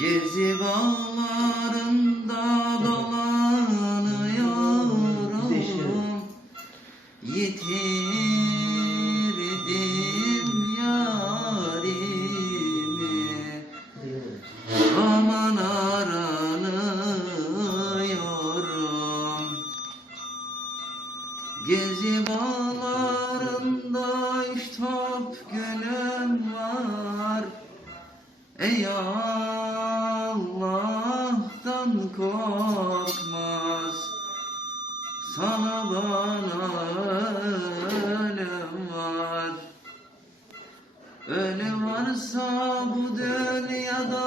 Gezi bağlarında dolanıyorum. Yitirdim yarimi. Aman aranıyorum. Gezi bağlarında iştop gülüm var. Ey Allah'tan korkmaz. Sana bana ölüm var. Ölüm varsa bu dünyada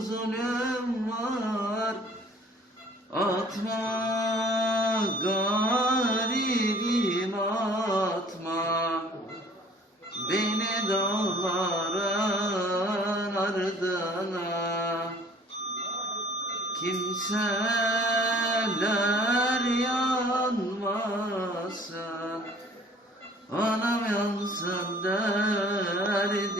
zulüm var. Atma garibim atma. Beni dağların Kimseler yanmasın Anam yansın derdine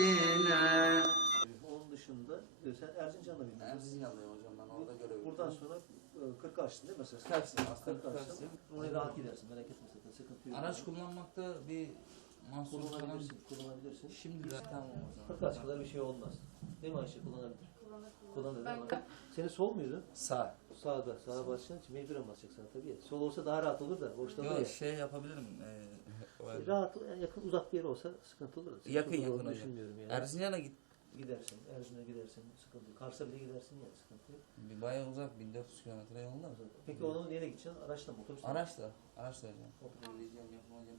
Onun dışında e, sen Erzincan'da mıydın? Erzincanlıyım hocam ben orada görev Buradan sonra e, 40 açtın değil mi mesela? Tersi, aslında 40 açtın. Oraya rahat gidersin merak etme zaten sıkıntı yok. Araç kullanmakta bir mahsur kullanabilirsin, kullanabilirsin. Şimdi de tamam o zaman. 40 aç kadar bir şey olmaz. Değil mi Ayşe? Kullanabilir. Kullanır? Senin sol muydu? Sağ. Sağda. Sağa basacaksın için mecburen basacaksın tabii. ya. Sol olsa daha rahat olur da boşta Yok ya. şey yapabilirim. Ee, o- Rahat, yakın uzak bir yer olsa sıkıntı olur. Sıkıntı yakın yakın hocam. Düşünmüyorum yani. Erzincan'a git. gidersin, Erzin'e gidersin, sıkıntı yok. Kars'a bile gidersin yani sıkıntı yok. Bir bayağı uzak 1400 kilometre yolda. Peki onu nereye gideceksin? Araçla mı? Otobüsle? Araçla. Araçla hocam. Otobüsle.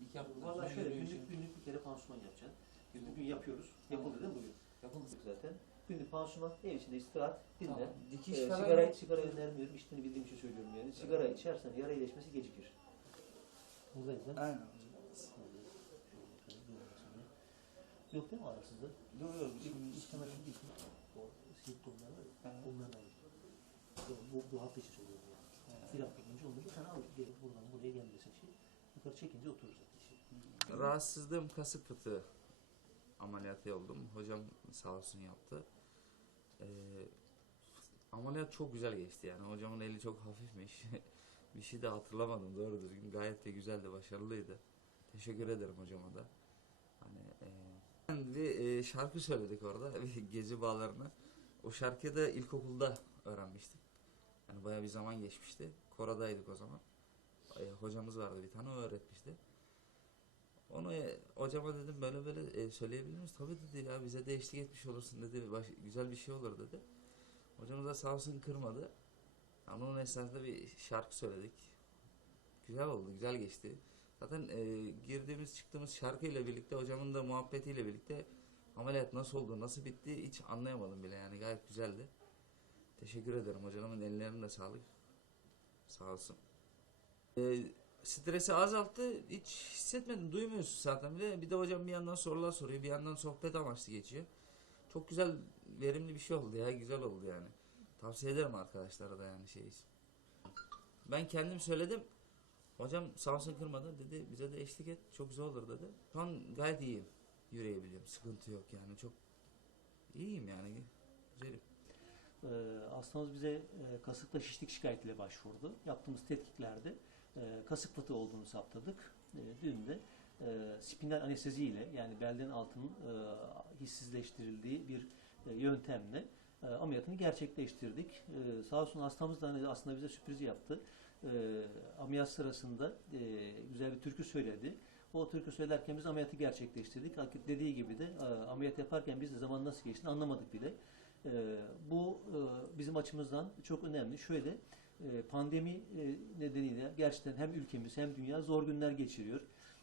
İlk yaptık. Valla şöyle günlük günlük bir kere pansuman yapacaksın. Günlük gün yapıyoruz. Yapıldı değil mi bugün? Günlük pansuman, ev içinde istirahat, dinle. Tamam. Dikiş Ee, falan sigara, yok. sigara önermiyorum. İçtiğini bildiğim için söylüyorum yani. Sigara içersen yara iyileşmesi gecikir. Buradayız mi? Aynen. Yok değil mi ağrısızlık? Yok yok. İç çamaşır değil mi? O simptomlar var ya. Onlardan Bu, bu, bu hafta içi söylüyorum yani. Bir hafta önce onları sen al gelip buradan buraya gelmesin şey. Yukarı çekince oturur zaten şey. Rahatsızlığım kasık fıtığı ameliyatı oldum. Hocam sağ olsun yaptı. Ameliyat çok güzel geçti yani. Hocamın eli çok hafifmiş. bir şey de hatırlamadım doğru düzgün. Gayet de güzeldi, başarılıydı. Teşekkür ederim hocama da. Hani e, bir e, şarkı söyledik orada bir gezi bağlarına. O şarkıyı da ilkokulda öğrenmiştim. Yani bayağı bir zaman geçmişti. Koradaydık o zaman. E, hocamız vardı bir tane o öğretmişti. Onu e, hocama dedim böyle böyle e, söyleyebilir miyiz? Tabii dedi ya bize de eşlik etmiş olursun dedi. Baş- güzel bir şey olur dedi. Hocamız da sağ olsun kırmadı. Yani onun esnasında bir şarkı söyledik. Güzel oldu, güzel geçti. Zaten e, girdiğimiz çıktığımız şarkıyla birlikte hocamın da muhabbetiyle birlikte ameliyat nasıl oldu, nasıl bitti hiç anlayamadım bile yani gayet güzeldi. Teşekkür ederim hocamın ellerine sağlık. Sağ olsun. E, stresi azalttı. Hiç hissetmedim. Duymuyorsun zaten bile. Bir de hocam bir yandan sorular soruyor. Bir yandan sohbet amaçlı geçiyor. Çok güzel, verimli bir şey oldu ya. Güzel oldu yani. Tavsiye ederim arkadaşlara da yani şey. Ben kendim söyledim. Hocam sağ olsun kırmadı. Dedi bize de eşlik et. Çok güzel olur dedi. Şu an gayet iyiyim. Yürüyebiliyorum. Sıkıntı yok yani. Çok iyiyim yani. Güzelim. Ee, hastamız bize e, kasıkta şişlik şikayetiyle başvurdu. Yaptığımız tetkiklerde e, kasık fıtığı olduğunu saptadık. E, dün de e, spinal anestezi ile yani belden altının e, hissizleştirildiği bir e, yöntemle e, ameliyatını gerçekleştirdik. E, sağ olsun hastamız da hani aslında bize sürpriz yaptı. E, ameliyat sırasında e, güzel bir türkü söyledi. O türkü söylerken biz ameliyatı gerçekleştirdik. Hakikaten dediği gibi de e, ameliyat yaparken biz de zaman nasıl geçtiğini anlamadık bile. Ee, bu e, bizim açımızdan çok önemli. Şöyle e, pandemi e, nedeniyle gerçekten hem ülkemiz hem dünya zor günler geçiriyor.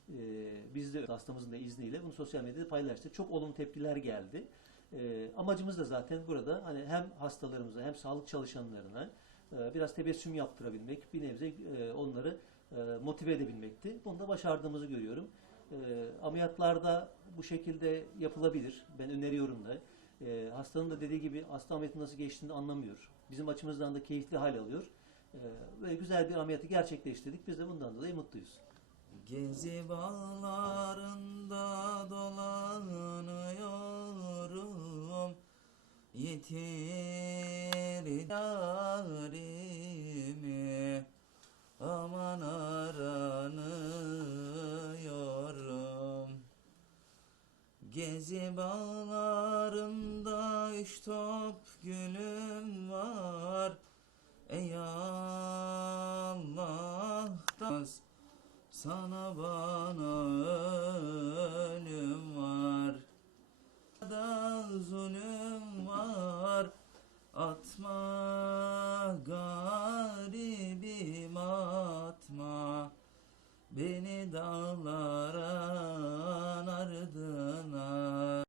Ee, biz de hastamızın da izniyle bunu sosyal medyada paylaştık. Çok olumlu tepkiler geldi. Ee, amacımız da zaten burada hani hem hastalarımıza hem sağlık çalışanlarına e, biraz tebessüm yaptırabilmek, bir nebze e, onları e, motive edebilmekti. Bunu da başardığımızı görüyorum. E, ameliyatlarda bu şekilde yapılabilir. Ben öneriyorum da. E, hastanın da dediği gibi hasta ameliyatı nasıl geçtiğini anlamıyor. Bizim açımızdan da keyifli hal alıyor. E, böyle güzel bir ameliyatı gerçekleştirdik. Biz de bundan dolayı mutluyuz. Gezi bağlarında dolanıyorum. Yitir yarimi aman aranıyorum. Gezi bağlarında üç top gülüm var. Ey Allah'tan sana bana ölüm var. Da zulüm var. Atma